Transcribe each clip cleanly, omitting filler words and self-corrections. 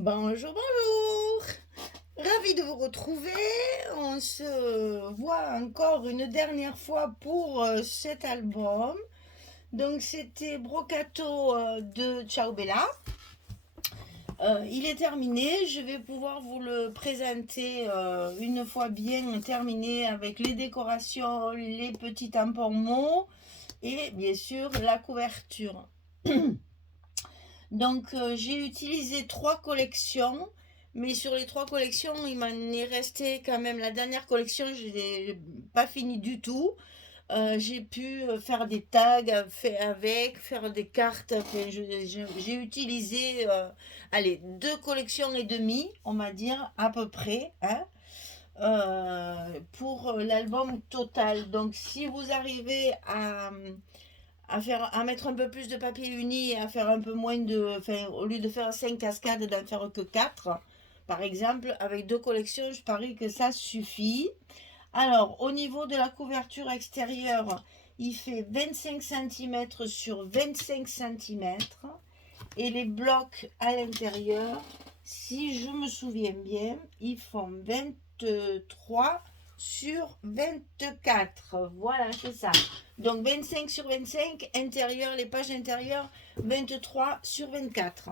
Bonjour, bonjour. Ravi de vous retrouver. On se voit encore une dernière fois pour cet album. Donc c'était Brocato de Ciao Bella. Il est terminé. Je vais pouvoir vous le présenter une fois bien terminé avec les décorations, les petits tampons mots et bien sûr la couverture. Donc j'ai utilisé trois collections, mais sur les trois collections, il m'en est resté quand même la dernière collection, je l'ai pas fini du tout. J'ai pu faire des tags avec, faire des cartes. Enfin, j'ai utilisé, allez, deux collections et demie, on va dire à peu près, hein, pour l'album total. Donc si vous arrivez à mettre un peu plus de papier uni et à faire un peu moins de. Enfin, au lieu de faire 5 cascades, d'en faire que 4 par exemple, avec deux collections, je parie que ça suffit. Alors, au niveau de la couverture extérieure, il fait 25 cm sur 25 cm. Et les blocs à l'intérieur, si je me souviens bien, ils font 23 sur 24. Voilà, c'est ça. Donc 25 sur 25, intérieur, les pages intérieures, 23 sur 24.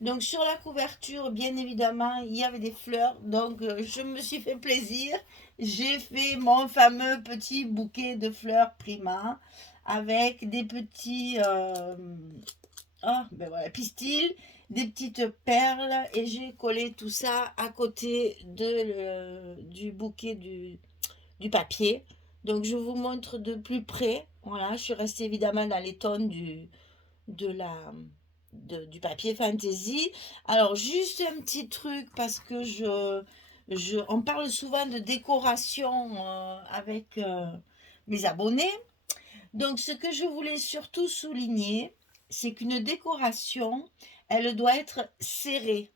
Donc sur la couverture, bien évidemment, il y avait des fleurs. Donc je me suis fait plaisir. J'ai fait mon fameux petit bouquet de fleurs Prima avec des petits ah, ben voilà, pistil, des petites perles et j'ai collé tout ça à côté du bouquet du papier. Donc je vous montre de plus près. Voilà, je suis restée évidemment dans les tonnes de la, du papier fantaisie. Alors juste un petit truc parce que on parle souvent de décoration avec mes abonnés. Donc, ce que je voulais surtout souligner, c'est qu'une décoration, elle doit être serrée.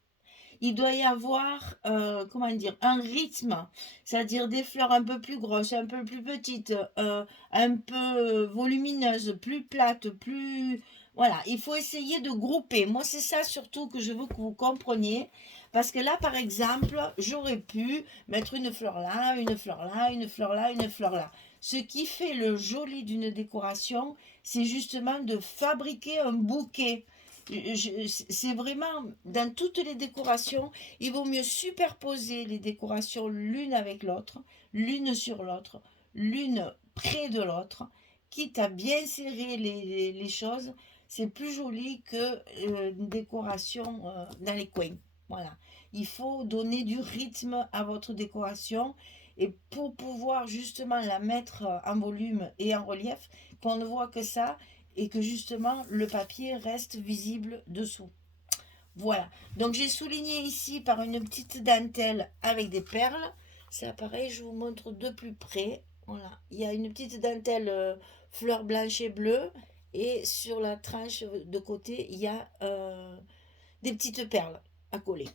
Il doit y avoir, comment dire, un rythme, c'est-à-dire des fleurs un peu plus grosses, un peu plus petites, un peu volumineuses, plus plates, plus... Voilà, il faut essayer de grouper. Moi, c'est ça surtout que je veux que vous compreniez. Parce que là, par exemple, j'aurais pu mettre une fleur là, une fleur là, une fleur là, une fleur là. Ce qui fait le joli d'une décoration, c'est justement de fabriquer un bouquet. C'est vraiment dans toutes les décorations, il vaut mieux superposer les décorations l'une avec l'autre, l'une sur l'autre, l'une près de l'autre, quitte à bien serrer les choses. C'est plus joli que une décoration dans les coins. Voilà. Il faut donner du rythme à votre décoration et pour pouvoir justement la mettre en volume et en relief, qu'on ne voit que ça, et que justement le papier reste visible dessous. Voilà. Donc j'ai souligné ici par une petite dentelle avec des perles. C'est pareil, je vous montre de plus près. Voilà. Il y a une petite dentelle fleur blanche et bleue. Et sur la tranche de côté, il y a des petites perles à coller.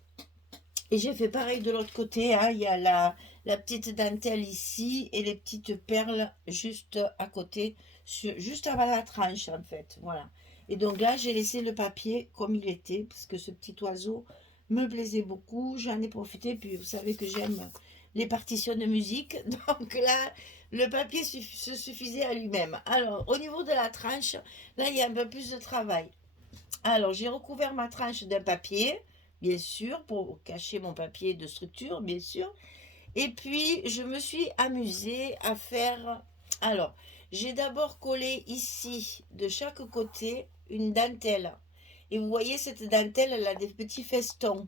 Et j'ai fait pareil de l'autre côté, hein. Il y a la petite dentelle ici et les petites perles juste à côté, juste avant la tranche en fait. Voilà. Et donc là, j'ai laissé le papier comme il était, parce que ce petit oiseau me plaisait beaucoup. J'en ai profité, puis vous savez que j'aime les partitions de musique. Donc là, le papier se suffisait à lui-même. Alors, au niveau de la tranche, là, il y a un peu plus de travail. Alors, j'ai recouvert ma tranche d'un papier, bien sûr, pour cacher mon papier de structure, bien sûr. Et puis, je me suis amusée à faire... Alors, j'ai d'abord collé ici, de chaque côté, une dentelle. Et vous voyez, cette dentelle, elle a des petits festons,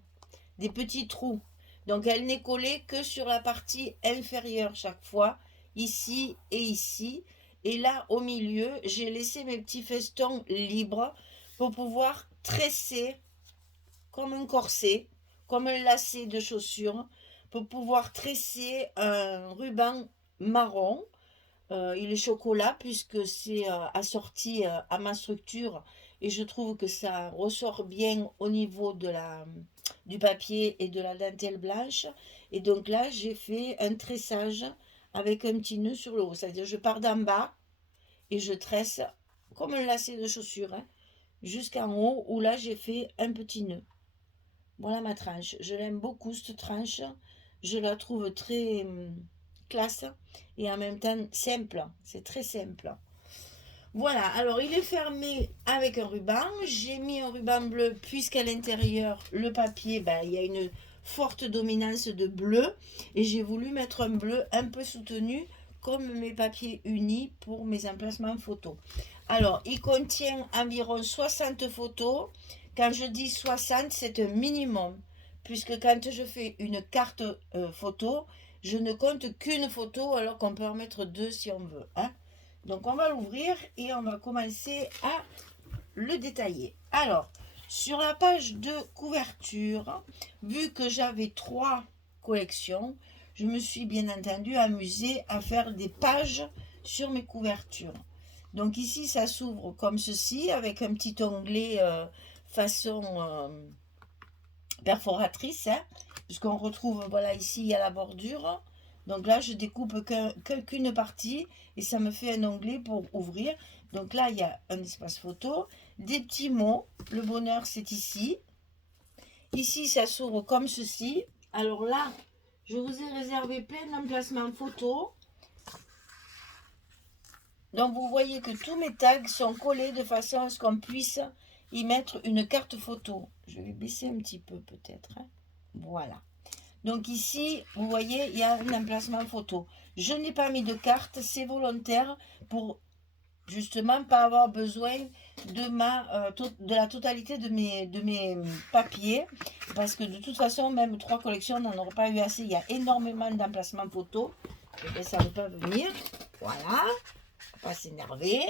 des petits trous. Donc, elle n'est collée que sur la partie inférieure chaque fois, ici et ici. Et là, au milieu, j'ai laissé mes petits festons libres pour pouvoir tresser comme un corset, comme un lacet de chaussure, pour pouvoir tresser un ruban marron. Il est chocolat puisque c'est assorti à ma structure et je trouve que ça ressort bien au niveau du papier et de la dentelle blanche. Et donc là, j'ai fait un tressage avec un petit nœud sur le haut. C'est-à-dire je pars d'en bas et je tresse comme un lacet de chaussure, hein, jusqu'en haut où là j'ai fait un petit nœud. Voilà ma tranche. Je l'aime beaucoup cette tranche. Je la trouve très classe et en même temps simple. C'est très simple. Voilà, alors il est fermé avec un ruban. J'ai mis un ruban bleu puisqu'à l'intérieur, le papier, ben, il y a une forte dominance de bleu. Et j'ai voulu mettre un bleu un peu soutenu comme mes papiers unis pour mes emplacements photos. Alors, il contient environ 60 photos. Quand je dis 60, c'est un minimum. Puisque quand je fais une carte photo, je ne compte qu'une photo alors qu'on peut en mettre deux si on veut. Hein. Donc on va l'ouvrir et on va commencer à le détailler. Alors, sur la page de couverture, vu que j'avais 3 collections, je me suis bien entendu amusée à faire des pages sur mes couvertures. Donc ici, ça s'ouvre comme ceci, avec un petit onglet façon perforatrice, hein, puisqu'on retrouve, voilà, ici, il y a la bordure. Donc là, je découpe qu'une partie et ça me fait un onglet pour ouvrir. Donc là, il y a un espace photo, des petits mots. Le bonheur, c'est ici. Ici, ça s'ouvre comme ceci. Alors là, je vous ai réservé plein d'emplacements photos. Donc vous voyez que tous mes tags sont collés de façon à ce qu'on puisse y mettre une carte photo. Je vais baisser un petit peu peut-être. Hein. Voilà. Donc ici, vous voyez, il y a un emplacement photo. Je n'ai pas mis de carte, c'est volontaire pour justement pas avoir besoin de la totalité de mes papiers. Parce que de toute façon, même 3 collections, on n'en aurait pas eu assez. Il y a énormément d'emplacements photo. Et ça ne peut pas venir. Voilà. Pas s'énerver.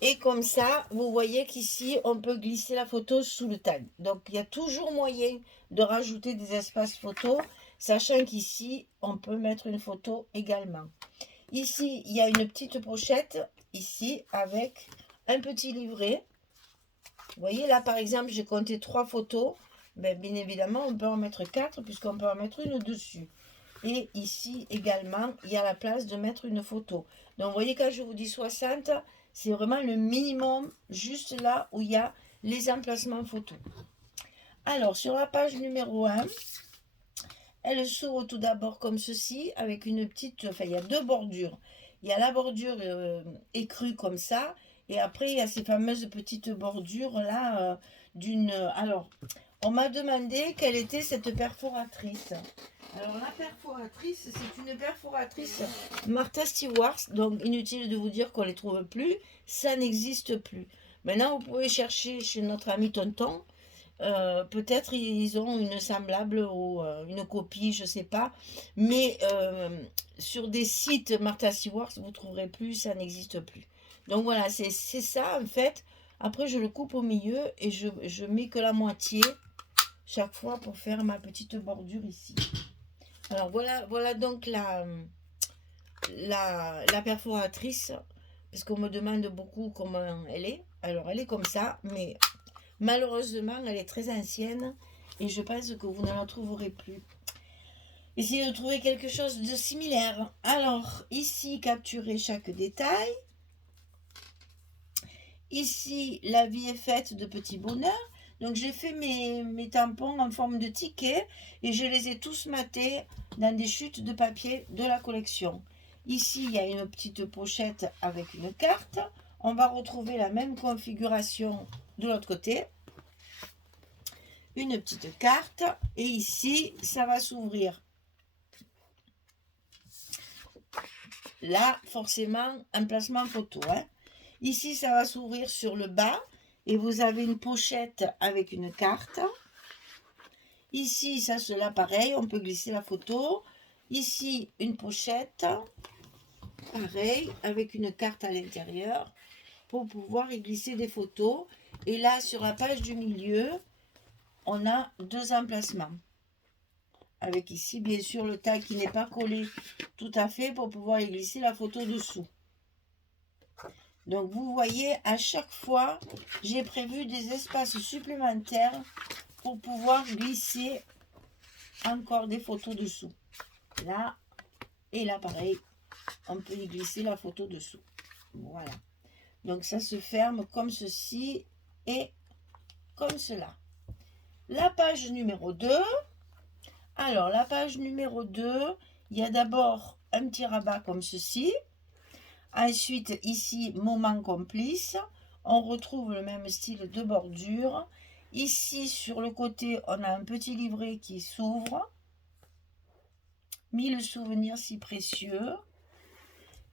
Et comme ça, vous voyez qu'ici, on peut glisser la photo sous le tag. Donc, il y a toujours moyen de rajouter des espaces photos, sachant qu'ici, on peut mettre une photo également. Ici, il y a une petite pochette, ici, avec un petit livret. Vous voyez, là, par exemple, j'ai compté 3 photos. Ben, bien évidemment, on peut en mettre 4, puisqu'on peut en mettre une dessus. Et ici, également, il y a la place de mettre une photo. Donc, vous voyez, quand je vous dis 60, c'est vraiment le minimum, juste là où il y a les emplacements photos. Alors, sur la page numéro 1, elle s'ouvre tout d'abord comme ceci, avec une petite... Enfin, il y a 2 bordures. Il y a la bordure écrue comme ça, et après, il y a ces fameuses petites bordures-là d'une... Alors, on m'a demandé quelle était cette perforatrice. Alors, la perforatrice, c'est une perforatrice Martha Stewart, donc inutile de vous dire qu'on ne les trouve plus, ça n'existe plus. Maintenant, vous pouvez chercher chez notre ami Tonton, peut-être ils ont une semblable ou une copie, je ne sais pas, mais sur des sites Martha Stewart, vous ne trouverez plus, ça n'existe plus. Donc voilà, c'est ça en fait. Après, je le coupe au milieu et je mets que la moitié chaque fois pour faire ma petite bordure ici. Alors voilà donc la perforatrice, parce qu'on me demande beaucoup comment elle est. Alors elle est comme ça, mais malheureusement elle est très ancienne et je pense que vous ne la trouverez plus. Essayez de trouver quelque chose de similaire. Alors ici, capturer chaque détail. Ici, la vie est faite de petits bonheurs. Donc j'ai fait mes tampons en forme de ticket et je les ai tous matés dans des chutes de papier de la collection. Ici, il y a une petite pochette avec une carte. On va retrouver la même configuration de l'autre côté. Une petite carte. Et ici, ça va s'ouvrir. Là, forcément, emplacement photo. Hein. Ici, ça va s'ouvrir sur le bas. Et vous avez une pochette avec une carte. Ici, ça c'est là pareil, on peut glisser la photo. Ici, une pochette, pareil, avec une carte à l'intérieur pour pouvoir y glisser des photos. Et là, sur la page du milieu, on a 2 emplacements. Avec ici, bien sûr, le tag qui n'est pas collé tout à fait pour pouvoir y glisser la photo dessous. Donc, vous voyez, à chaque fois, j'ai prévu des espaces supplémentaires pour pouvoir glisser encore des photos dessous. Là et là, pareil, on peut y glisser la photo dessous. Voilà. Donc, ça se ferme comme ceci et comme cela. La page numéro 2. Alors, la page numéro 2, il y a d'abord un petit rabat comme ceci. Ensuite, ici, moment complice. On retrouve le même style de bordure. Ici, sur le côté, on a un petit livret qui s'ouvre. 1000 souvenirs si précieux.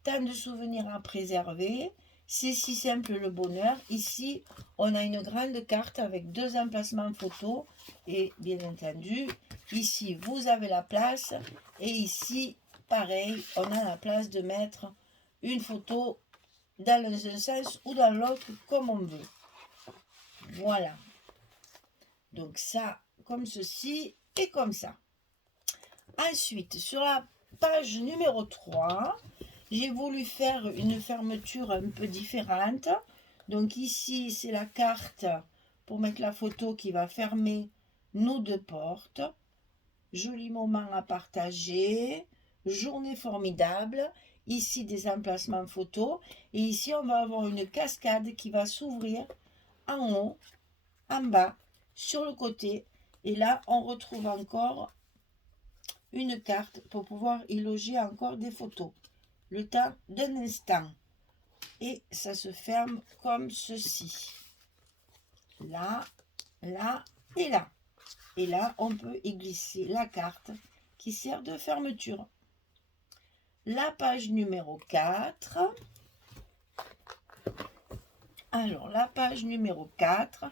Tant de souvenirs à préserver. C'est si simple le bonheur. Ici, on a une grande carte avec 2 emplacements photos. Et bien entendu, ici, vous avez la place. Et ici, pareil, on a la place de mettre une photo dans un sens ou dans l'autre, comme on veut. Voilà. Donc ça, comme ceci et comme ça. Ensuite, sur la page numéro 3, j'ai voulu faire une fermeture un peu différente. Donc ici, c'est la carte pour mettre la photo qui va fermer nos 2 portes. Joli moment à partager. Journée formidable. Ici, des emplacements photos. Et ici, on va avoir une cascade qui va s'ouvrir en haut, en bas, sur le côté. Et là, on retrouve encore une carte pour pouvoir y loger encore des photos. Le temps d'un instant. Et ça se ferme comme ceci. Là, là et là. Et là, on peut y glisser la carte qui sert de fermeture. La page numéro 4. Alors, la page numéro 4,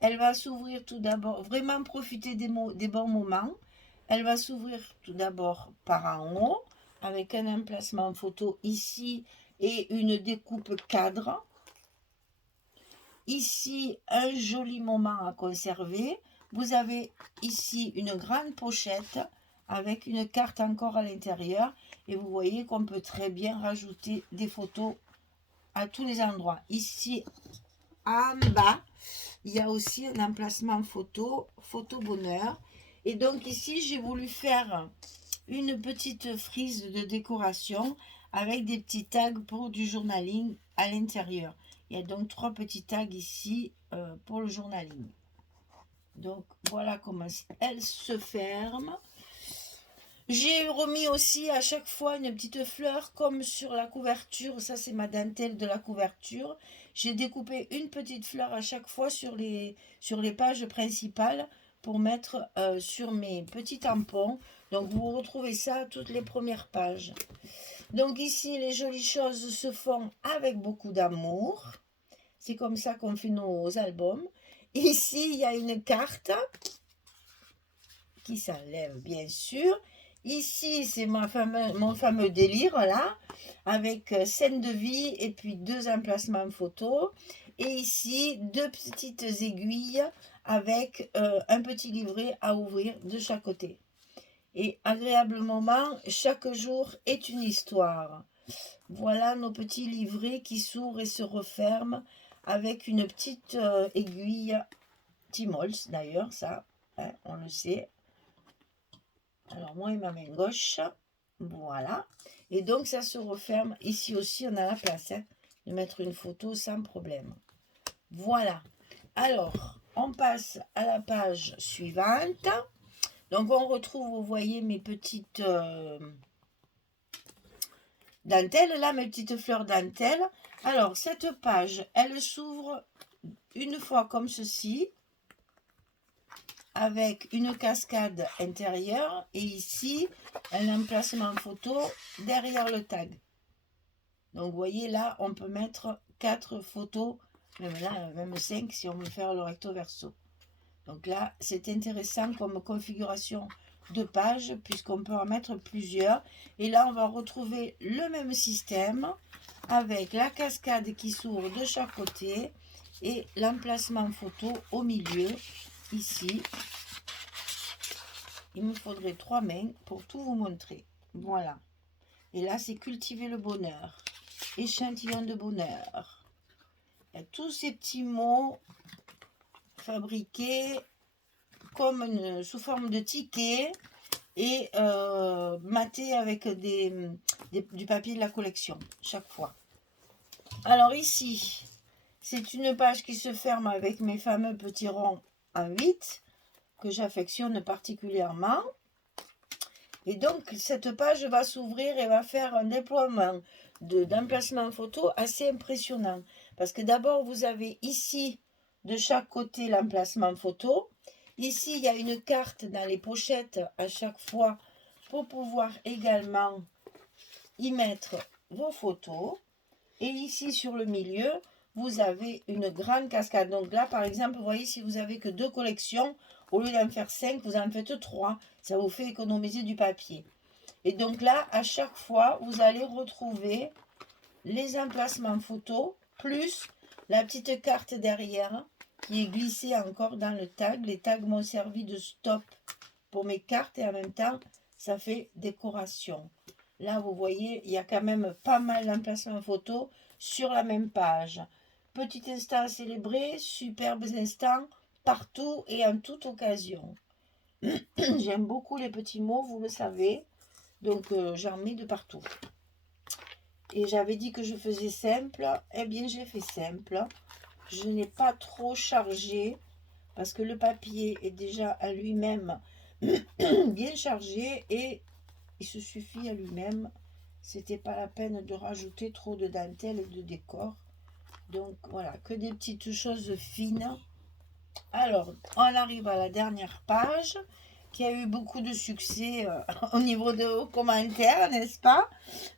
elle va s'ouvrir tout d'abord, vraiment profiter des bons moments. Elle va s'ouvrir tout d'abord par en haut, avec un emplacement photo ici et une découpe cadre. Ici, un joli moment à conserver. Vous avez ici une grande pochette avec une carte encore à l'intérieur. Et vous voyez qu'on peut très bien rajouter des photos à tous les endroits. Ici, en bas, il y a aussi un emplacement photo, photo bonheur. Et donc ici, j'ai voulu faire une petite frise de décoration avec des petits tags pour du journaling à l'intérieur. Il y a donc 3 petits tags ici pour le journaling. Donc voilà comment elle se ferme. J'ai remis aussi à chaque fois une petite fleur comme sur la couverture. Ça, c'est ma dentelle de la couverture. J'ai découpé une petite fleur à chaque fois sur les pages principales pour mettre sur mes petits tampons. Donc, vous retrouvez ça toutes les premières pages. Donc, ici, les jolies choses se font avec beaucoup d'amour. C'est comme ça qu'on fait nos albums. Ici, il y a une carte qui s'enlève, bien sûr. Ici, c'est mon fameux délire, là, avec scène de vie et puis 2 emplacements photos. Et ici, 2 petites aiguilles avec un petit livret à ouvrir de chaque côté. Et agréable moment, chaque jour est une histoire. Voilà nos petits livrets qui s'ouvrent et se referment avec une petite aiguille Timols, d'ailleurs, ça, hein, on le sait. Alors, moi et ma main gauche, voilà. Et donc, ça se referme. Ici aussi, on a la place de mettre une photo sans problème. Voilà. Alors, on passe à la page suivante. Donc, on retrouve, vous voyez, mes petites dentelles, là, mes petites fleurs dentelles. Alors, cette page, elle s'ouvre une fois comme ceci, avec une cascade intérieure et ici un emplacement photo derrière le tag. Donc vous voyez là, on peut mettre 4 photos, même là, même 5 si on veut faire le recto verso. Donc là, c'est intéressant comme configuration de page puisqu'on peut en mettre plusieurs. Et là, on va retrouver le même système avec la cascade qui s'ouvre de chaque côté et l'emplacement photo au milieu. Ici, il me faudrait 3 mains pour tout vous montrer. Voilà. Et là, c'est cultiver le bonheur. Échantillon de bonheur. Il y a tous ces petits mots fabriqués comme sous forme de tickets et matés avec du papier de la collection, chaque fois. Alors ici, c'est une page qui se ferme avec mes fameux petits ronds en 8. que j'affectionne particulièrement. Et donc, cette page va s'ouvrir et va faire un déploiement d'emplacement photo assez impressionnant. Parce que d'abord, vous avez ici, de chaque côté, l'emplacement photo. Ici, il y a une carte dans les pochettes à chaque fois pour pouvoir également y mettre vos photos. Et ici, sur le milieu, vous avez une grande cascade. Donc là, par exemple, vous voyez, si vous avez que 2 collections, au lieu d'en faire 5, vous en faites 3. Ça vous fait économiser du papier. Et donc là, à chaque fois, vous allez retrouver les emplacements photos, plus la petite carte derrière, qui est glissée encore dans le tag. Les tags m'ont servi de stop pour mes cartes et en même temps, ça fait décoration. Là, vous voyez, il y a quand même pas mal d'emplacements photos sur la même page. Petit instant à célébrer, superbes instants partout et en toute occasion. J'aime beaucoup les petits mots, vous le savez. Donc, j'en mets de partout. Et j'avais dit que je faisais simple. Eh bien, j'ai fait simple. Je n'ai pas trop chargé parce que le papier est déjà à lui-même bien chargé et il se suffit à lui-même. C'était pas la peine de rajouter trop de dentelle et de décor. Donc voilà, que des petites choses fines. Alors, on arrive à la dernière page qui a eu beaucoup de succès au niveau de vos commentaires, n'est-ce pas?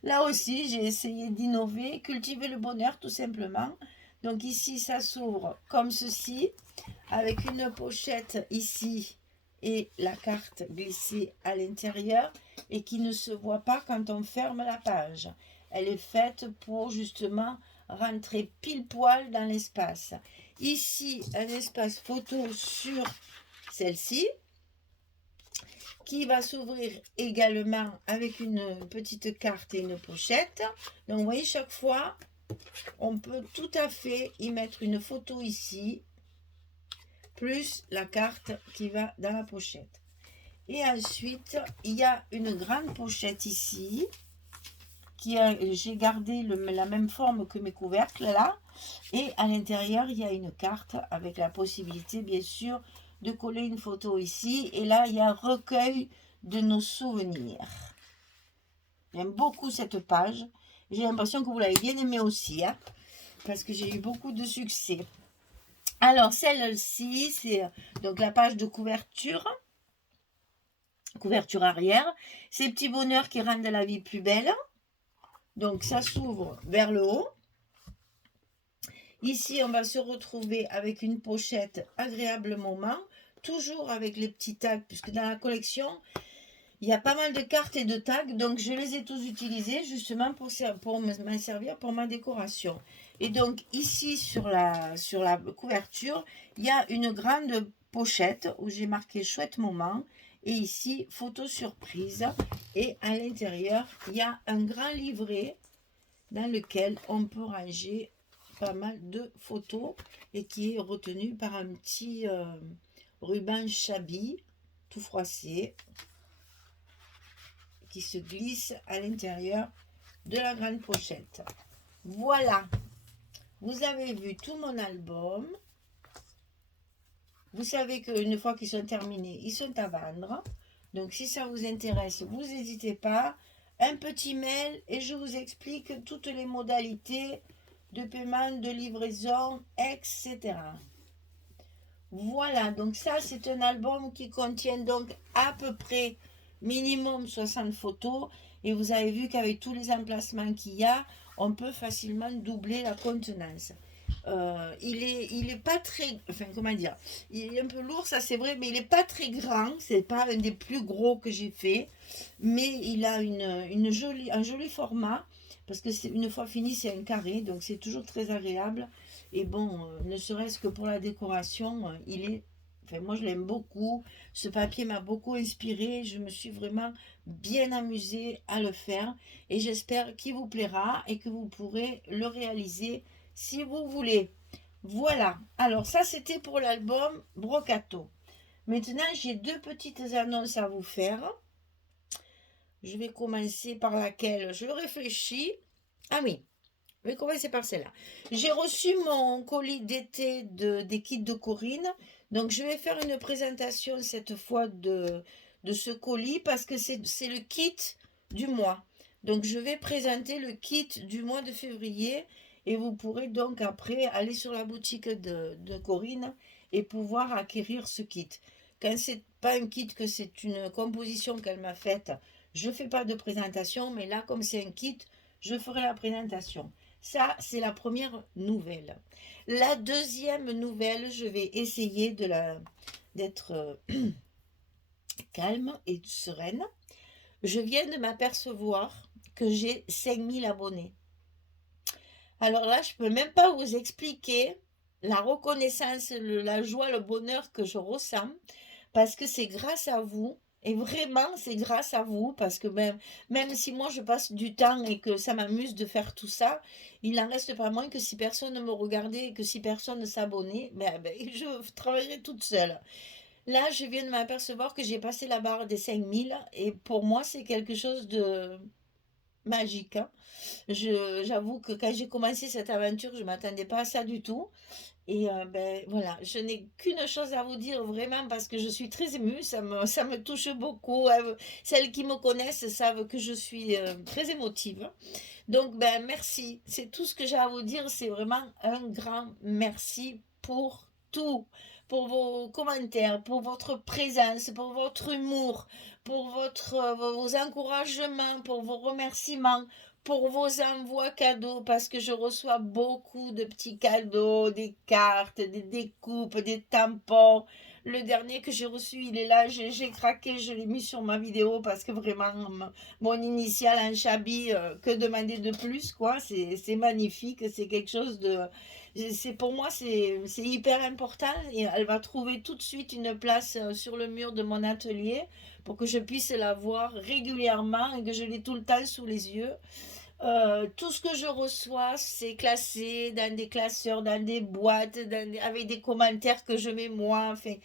Là aussi, j'ai essayé d'innover, cultiver le bonheur tout simplement. Donc ici, ça s'ouvre comme ceci, avec une pochette ici et la carte glissée à l'intérieur et qui ne se voit pas quand on ferme la page. Elle est faite pour justement rentrer pile poil dans l'espace. Ici, un espace photo sur celle-ci qui va s'ouvrir également avec une petite carte et une pochette. Donc, vous voyez, chaque fois, on peut tout à fait y mettre une photo ici, plus la carte qui va dans la pochette. Et ensuite, il y a une grande pochette ici, j'ai gardé la même forme que mes couvercles là. Et à l'intérieur, il y a une carte avec la possibilité, bien sûr, de coller une photo ici. Et là, il y a recueil de nos souvenirs. J'aime beaucoup cette page. J'ai l'impression que vous l'avez bien aimée aussi, hein, parce que j'ai eu beaucoup de succès. Alors, celle-ci, c'est donc la page de couverture arrière. Ces petits bonheurs qui rendent la vie plus belle. Donc, ça s'ouvre vers le haut. Ici, on va se retrouver avec une pochette agréable moment, toujours avec les petits tags, puisque dans la collection, il y a pas mal de cartes et de tags, donc je les ai tous utilisés justement pour m'en servir pour ma décoration. Et donc ici, sur la couverture, il y a une grande pochette où j'ai marqué chouette moment. Et ici, photo surprise. Et à l'intérieur, il y a un grand livret dans lequel on peut ranger pas mal de photos et qui est retenu par un petit ruban Chabi tout froissé qui se glisse à l'intérieur de la grande pochette. Voilà, vous avez vu tout mon album. Vous savez qu'une fois qu'ils sont terminés, ils sont à vendre. Donc si ça vous intéresse, vous n'hésitez pas. Un petit mail et je vous explique toutes les modalités de paiement, de livraison, etc. Voilà, donc ça c'est un album qui contient donc à peu près minimum 60 photos. Et vous avez vu qu'avec tous les emplacements qu'il y a, on peut facilement doubler la contenance. Il est pas très, enfin comment dire, il est un peu lourd, ça c'est vrai, mais il est pas très grand, c'est pas un des plus gros que j'ai fait, mais il a un joli format, parce que une fois fini c'est un carré, donc c'est toujours très agréable, et bon, ne serait-ce que pour la décoration, enfin moi je l'aime beaucoup, ce papier m'a beaucoup inspiré, je me suis vraiment bien amusée à le faire, et j'espère qu'il vous plaira, et que vous pourrez le réaliser si vous voulez. Voilà, alors ça c'était pour l'album Brocato. Maintenant j'ai deux petites annonces à vous faire. Je vais commencer par laquelle je réfléchis. Ah oui, je vais commencer par celle-là. J'ai reçu mon colis d'été des kits de Corinne. Donc, je vais faire une présentation cette fois de ce colis parce que c'est le kit du mois. Donc, je vais présenter le kit du mois de février et vous pourrez donc après aller sur la boutique de Corinne et pouvoir acquérir ce kit. Quand c'est pas un kit, que c'est une composition qu'elle m'a faite, je ne fais pas de présentation, mais là, comme c'est un kit, je ferai la présentation. Ça, c'est la première nouvelle. La deuxième nouvelle, je vais essayer d'être calme et sereine. Je viens de m'apercevoir que j'ai 5000 abonnés. Alors là, je ne peux même pas vous expliquer la reconnaissance, la joie, le bonheur que je ressens parce que c'est grâce à vous. Et vraiment, c'est grâce à vous, parce que même si moi je passe du temps et que ça m'amuse de faire tout ça, il n'en reste pas moins que si personne ne me regardait et que si personne ne s'abonnait, je travaillerais toute seule. Là, je viens de m'apercevoir que j'ai passé la barre des 5000 et pour moi, c'est quelque chose de magique, hein. J'avoue que quand j'ai commencé cette aventure, je ne m'attendais pas à ça du tout. Et voilà, je n'ai qu'une chose à vous dire vraiment parce que je suis très émue, ça me touche beaucoup. Celles qui me connaissent savent que je suis très émotive. Donc merci, c'est tout ce que j'ai à vous dire, c'est vraiment un grand merci pour tout, pour vos commentaires, pour votre présence, pour votre humour, pour vos encouragements, pour vos remerciements, pour vos envois cadeaux, parce que je reçois beaucoup de petits cadeaux, des cartes, des découpes, des tampons. Le dernier que j'ai reçu, il est là, j'ai craqué, je l'ai mis sur ma vidéo parce que vraiment, mon initiale en chabi, que demander de plus, quoi. C'est magnifique, c'est quelque chose de... Pour moi, c'est hyper important et elle va trouver tout de suite une place sur le mur de mon atelier pour que je puisse la voir régulièrement et que je l'ai tout le temps sous les yeux. Tout ce que je reçois, c'est classé dans des classeurs, dans des boîtes, avec des commentaires que je mets moi. Enfin,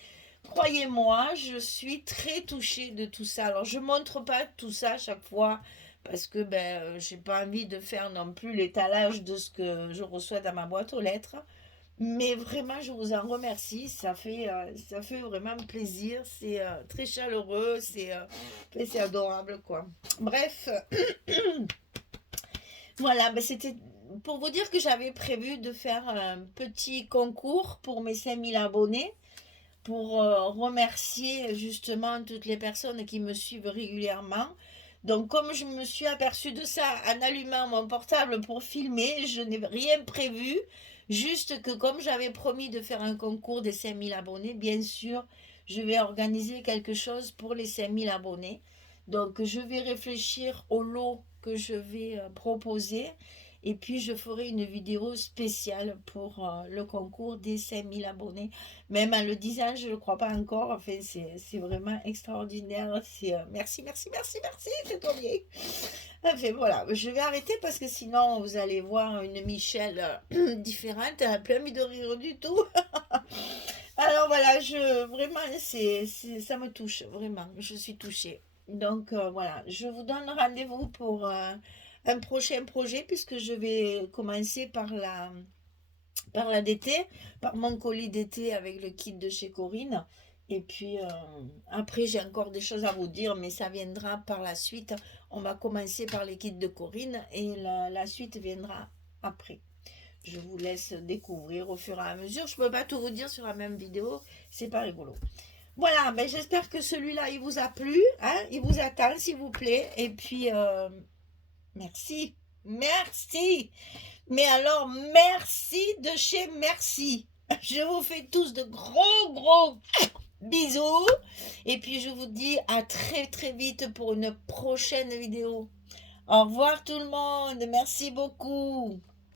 croyez-moi, je suis très touchée de tout ça. Alors, je montre pas tout ça à chaque fois parce que j'ai pas envie de faire non plus l'étalage de ce que je reçois dans ma boîte aux lettres. Mais vraiment, je vous en remercie. Ça fait vraiment plaisir. C'est très chaleureux. C'est adorable, quoi. Bref. Voilà, c'était pour vous dire que j'avais prévu de faire un petit concours pour mes 5000 abonnés, pour remercier justement toutes les personnes qui me suivent régulièrement. Donc comme je me suis aperçue de ça en allumant mon portable pour filmer, je n'ai rien prévu, juste que comme j'avais promis de faire un concours des 5000 abonnés, bien sûr, je vais organiser quelque chose pour les 5000 abonnés. Donc je vais réfléchir au lot que je vais proposer et puis je ferai une vidéo spéciale pour le concours des 5000 abonnés. Même en le disant, je ne le crois pas encore. Enfin, c'est vraiment extraordinaire. Merci, merci, merci, merci, c'est trop bien. Enfin, voilà, je vais arrêter parce que sinon, vous allez voir une Michelle différente. Elle n'a plus envie de rire du tout. Alors voilà, vraiment, ça me touche, vraiment. Je suis touchée. Donc voilà, je vous donne rendez-vous pour un prochain projet puisque je vais commencer par la d'été, par mon colis d'été avec le kit de chez Corinne. Et puis après, j'ai encore des choses à vous dire, mais ça viendra par la suite. On va commencer par les kits de Corinne et la suite viendra après. Je vous laisse découvrir au fur et à mesure. Je ne peux pas tout vous dire sur la même vidéo, c'est pas rigolo. Voilà, j'espère que celui-là, il vous a plu. Hein, il vous attend, s'il vous plaît. Et puis, merci. Merci. Mais alors, merci de chez merci. Je vous fais tous de gros, gros bisous. Et puis, je vous dis à très, très vite pour une prochaine vidéo. Au revoir tout le monde. Merci beaucoup.